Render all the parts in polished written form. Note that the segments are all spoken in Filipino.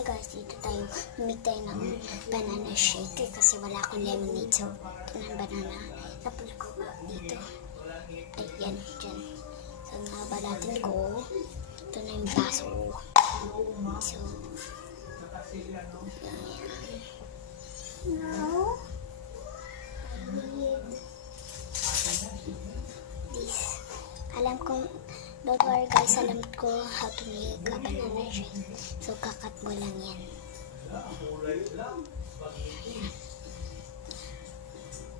pala guys, dito tayo lumig tayo ng banana shake kasi wala akong lemonade. So, ito na banana. Tapos ko dito. Ayan, dyan. So, nabalatin ko. Ito na yung baso. So, ayan. Now, I need this. Alam ko, don't worry guys, alam ko how to make a banana shake. So, kakat mo lang yan.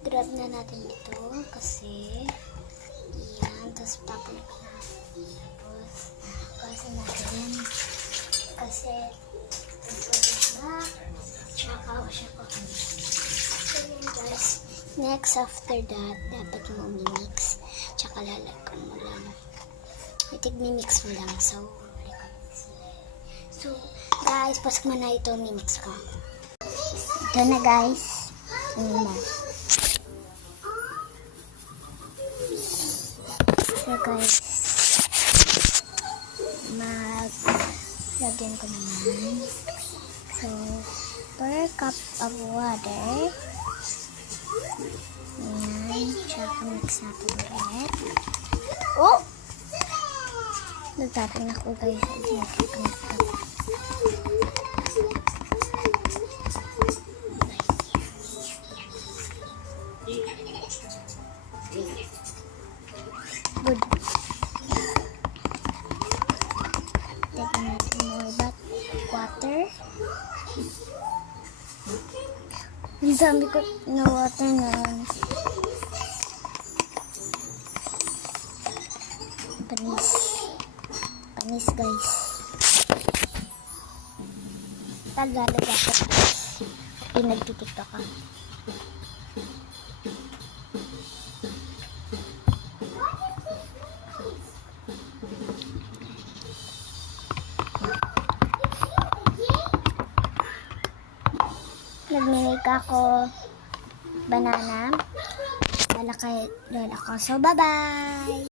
Grab na natin ito kasi yan, tapos tapos kasi natin kasi tsaka siya ko. So yan guys, next after that, dapat mo mimix tsaka lalagyan mo lang. Mimix mo lang. So guys, pasok mo na ito, mimix ko. Ito na guys. Ano na. So guys, lagyan ko naman. So, per cup of water. Ayan, tsaka mix natin ulit. Oh! Nagtapon ako guys. Good. Take natin more back water. Ang dami ko na water na. Panis guys. Tagalog ako. Pinagtitiktok ako. Nagmimake ako banana. Lalaki ako. So, bye-bye!